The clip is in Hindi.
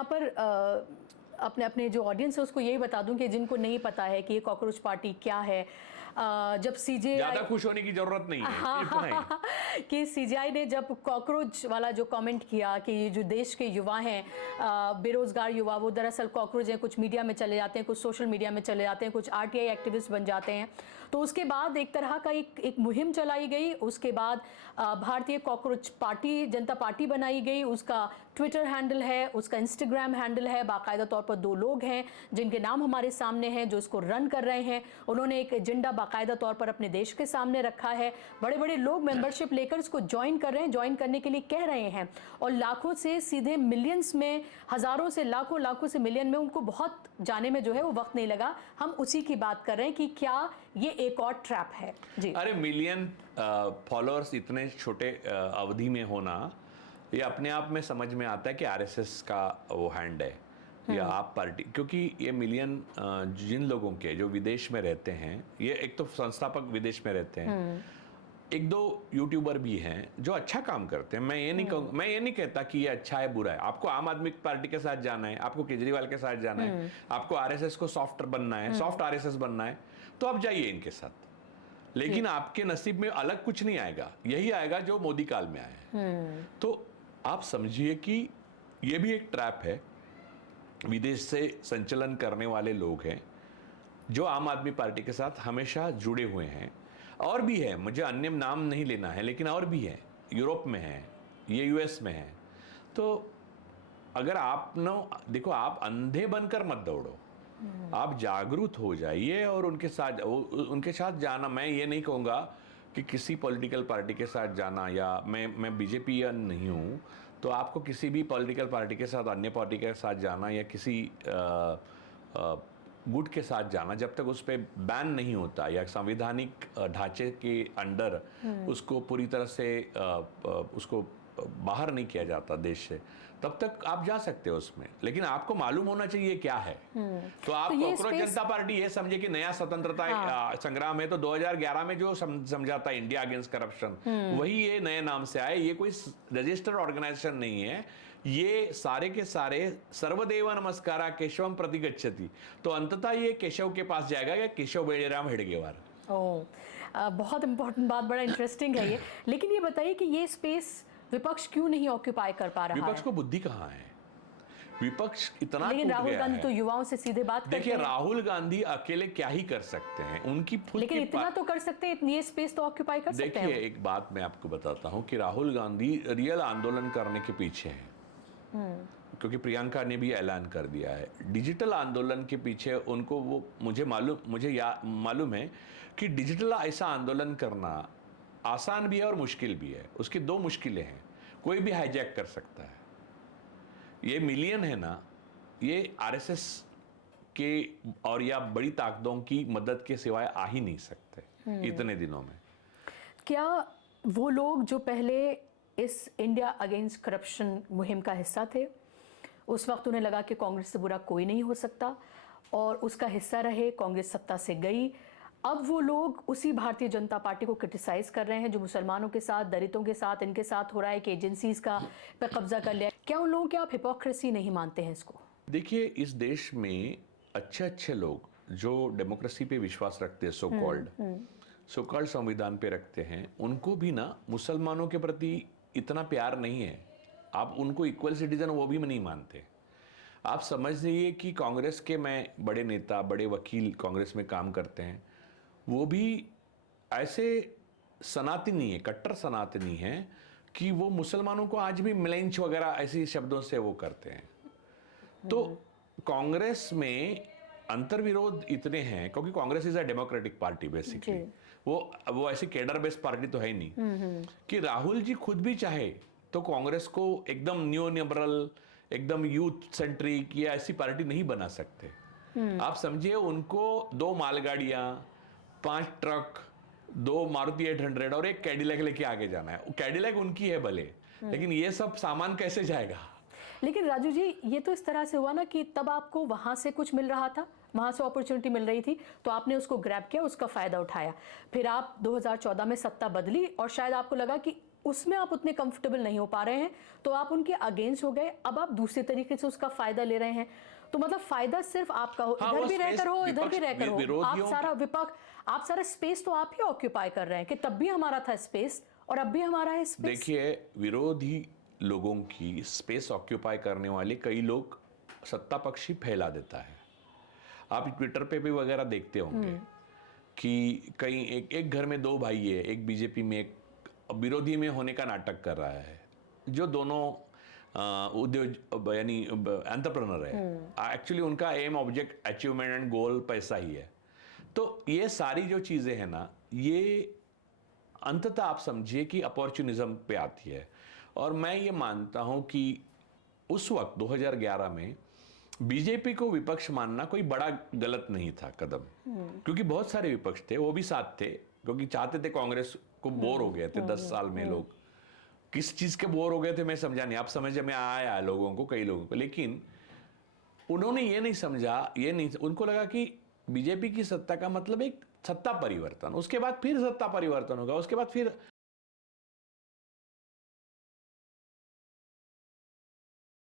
यहाँ पर अपने अपने जो ऑडियंस है उसको यही बता दूं कि जिनको नहीं पता है कि ये कॉकरोच पार्टी क्या है, जब सीजेआई, ज्यादा खुश होने की जरूरत नहीं है, हाँ, कि सीजेआई ने जब कॉकरोच वाला जो कमेंट किया कि ये जो देश के युवा हैं, बेरोजगार युवा, वो दरअसल कॉकरोच हैं, कुछ मीडिया में चले जाते हैं, कुछ सोशल मीडिया में चले जाते हैं, कुछ आरटीआई एक्टिविस्ट बन जाते हैं, तो उसके बाद एक तरह का एक मुहिम चलाई गई। उसके बाद भारतीय कॉकरोच पार्टी, जनता पार्टी बनाई गई। उसका ट्विटर हैंडल है, उसका इंस्टाग्राम हैंडल है, बाकायदा तौर पर 2 लोग हैं जिनके नाम हमारे सामने हैं जो इसको रन कर रहे हैं। उन्होंने एक एजेंडा बाकायदा तौर पर अपने देश के सामने रखा है। बड़े बड़े लोग मेंबरशिप लेकर इसको ज्वाइन कर रहे हैं, ज्वाइन करने के लिए कह रहे हैं, और लाखों से सीधे मिलियंस में, हजारों से लाखों, लाखों से मिलियन में उनको बहुत जाने में जो है वो वक्त नहीं लगा। हम उसी की बात कर रहे हैं कि क्या ये एक और ट्रैप है। जी, अरे मिलियन फॉलोअर्स इतने छोटे अवधि में होना, ये अपने आप में समझ में आता है कि आरएसएस का वो हैंड है या आप पार्टी, क्योंकि ये मिलियन जिन लोगों के जो विदेश में रहते हैं, ये एक तो संस्थापक विदेश में रहते हैं, 1-2 यूट्यूबर भी हैं जो अच्छा काम करते हैं। मैं ये नहीं कहता कि ये अच्छा है बुरा है। आपको आम आदमी पार्टी के साथ जाना है, आपको केजरीवाल के साथ जाना है, आपको आरएसएस को सॉफ्ट बनना है, सॉफ्ट आरएसएस बनना है, तो आप जाइए इनके साथ। लेकिन आपके नसीब में अलग कुछ नहीं आएगा, यही आएगा जो मोदी काल में आया है। तो आप समझिए कि ये भी एक ट्रैप है। विदेश से संचलन करने वाले लोग हैं जो आम आदमी पार्टी के साथ हमेशा जुड़े हुए हैं। और भी है, मुझे अन्य नाम नहीं लेना है, लेकिन और भी है, यूरोप में है, ये यूएस में है। तो अगर आप देखो, आप अंधे बनकर मत दौड़ो, आप जागरूक हो जाइए और उनके साथ जाना। मैं ये नहीं कहूँगा कि किसी पॉलिटिकल पार्टी के साथ जाना, या मैं बीजेपीयन नहीं हूँ, तो आपको किसी भी पॉलिटिकल पार्टी के साथ, अन्य पार्टी के साथ जाना, या किसी गुट के साथ जाना, जब तक उस पर बैन नहीं होता या संवैधानिक ढांचे के अंडर उसको पूरी तरह से उसको बाहर नहीं किया जाता देश से, तब तक आप जा सकते हो उसमें। लेकिन आपको मालूम होना चाहिए क्या है। तो आप कॉकरोच जनता पार्टी ये समझे कि नया स्वतंत्रता संग्राम है, तो 2011 में जो समझाता इंडिया अगेंस्ट करप्शन, वही ये नए नाम से आए। ये कोई रजिस्टर्ड ऑर्गेनाइजेशन नहीं है, ये सारे के सारे सर्वदेव नमस्कारा केशवम प्रति गच्छति, तो अंततः ये केशव के पास जाएगा, या केशव बेड़ेराम हेडगेवार। बहुत इंपॉर्टेंट बात, बड़ा इंटरेस्टिंग है ये। लेकिन ये बताइए कि ये स्पेस विपक्ष क्यों नहीं ऑक्यूपाई कर पा रहा है? विपक्ष को बुद्धि कहाँ है? विपक्ष इतना, लेकिन राहुल गांधी तो युवाओं से सीधे बात करते हैं। देखिए, राहुल गांधी अकेले क्या ही कर सकते हैं, उनकी खुद लेकिन इतना तो कर सकते हैं, इतनी स्पेस तो ऑक्यूपाई कर सकते हैं। देखिए, एक बात मैं आपको बताता हूं कि राहुल गांधी रियल आंदोलन करने के पीछे हैं, क्योंकि प्रियंका ने भी ऐलान कर दिया है डिजिटल आंदोलन के पीछे उनको। वो मुझे मालूम है कि डिजिटल ऐसा आंदोलन करना आसान भी है और मुश्किल भी है। उसकी 2 मुश्किलें हैं, कोई भी हाईजैक कर सकता है। ये मिलियन है ना, ये आरएसएस के और या बड़ी ताकतों की मदद के सिवाय आ ही नहीं सकते इतने दिनों में। क्या वो लोग जो पहले इस इंडिया अगेंस्ट करप्शन मुहिम का हिस्सा थे, उस वक्त उन्हें लगा कि कांग्रेस से बुरा कोई नहीं हो सकता, और उसका हिस्सा रहे, कांग्रेस सत्ता से गई, अब वो लोग उसी भारतीय जनता पार्टी को क्रिटिसाइज कर रहे हैं जो मुसलमानों के साथ, दलितों के साथ, इनके साथ हो रहा है कि एजेंसीज का पे कब्जा कर लिया? क्या उन लोगों की आप हिपोक्रेसी नहीं मानते हैं इसको? देखिए, इस देश में अच्छे लोग जो डेमोक्रेसी पे विश्वास रखते हैं, सो कॉल्ड संविधान पे रखते हैं, उनको भी ना मुसलमानों के प्रति इतना प्यार नहीं है। आप उनको इक्वल सिटीजन वो भी नहीं मानते। आप समझ लीजिए कि कांग्रेस के बड़े नेता, बड़े वकील कांग्रेस में काम करते हैं, वो भी ऐसे सनातनी है, कट्टर सनातनी है कि वो मुसलमानों को आज भी मिलेंच वगैरह ऐसे शब्दों से वो करते हैं। तो कांग्रेस में अंतर्विरोध इतने हैं, क्योंकि Congress is a democratic party basically. वो ऐसी कैडर बेस्ड पार्टी तो है नहीं कि राहुल जी खुद भी चाहे तो कांग्रेस को एकदम न्यू लिबरल, एकदम यूथ सेंट्रिक या ऐसी पार्टी नहीं बना सकते। आप समझिए, उनको 2 मालगाड़ियां, 5 ट्रक, 2 मारुति 800 और 1 कैडिलैक लेके आगे जाना है। कैडिलैक उनकी है भले, लेकिन ये सब सामान कैसे जाएगा? लेकिन राजू जी, ये तो इस तरह से हुआ ना कि तब आपको वहां से कुछ मिल रहा था, वहां से अपॉर्चुनिटी मिल रही थी, तो आपने उसको ग्रैब किया, उसका फायदा उठाया। फिर आप 2014 में सत्ता बदली और शायद आपको लगा कि उसमें आप उतने कंफर्टेबल नहीं हो पा रहे हैं, तो आप उनके अगेंस्ट हो गए, अब आप दूसरे तरीके से उसका फायदा ले रहे हैं। तो मतलब फायदा सिर्फ आपका हो, हाँ, इधर वो भी रहकर हो, इधर भी विपक्ष रहकर हो, आप विरोधियों सारा विपक्ष, आप सारा स्पेस तो आप ही ऑक्यूपाई कर रहे हैं कि तब भी हमारा था स्पेस और अब भी हमारा है स्पेस। देखिए, विरोधी लोगों की स्पेस ऑक्यूपाई करने वाले कई लोग सत्ता पक्षी फैला देता है। आप ट्विटर पे भी वगैरह देखते होंगे कि कई एक घर में दो भाई है, एक बीजेपी में एक विरोधी में होने का नाटक कर रहा है, जो दोनों उद्योग यानी एंटरप्रेन्योर है। एक्चुअली उनका एम, ऑब्जेक्ट, अचीवमेंट एंड गोल पैसा ही है। तो ये सारी जो चीजें हैं ना, ये अंततः आप समझिए कि अपॉर्चुनिज्म पे आती है। और मैं ये मानता हूं कि उस वक्त 2011 में बीजेपी को विपक्ष मानना कोई बड़ा गलत नहीं था कदम, क्योंकि बहुत सारे विपक्ष थे, वो भी साथ थे, क्योंकि चाहते थे कांग्रेस को, बोर हो गए थे 10 साल में लोग। किस चीज के बोर हो गए थे मैं समझा नहीं, आप समझ में आया लोगों को, कई लोगों को, लेकिन उन्होंने ये नहीं समझा, ये नहीं, उनको लगा कि बीजेपी की सत्ता का मतलब एक सत्ता परिवर्तन, उसके बाद फिर सत्ता परिवर्तन होगा, उसके बाद फिर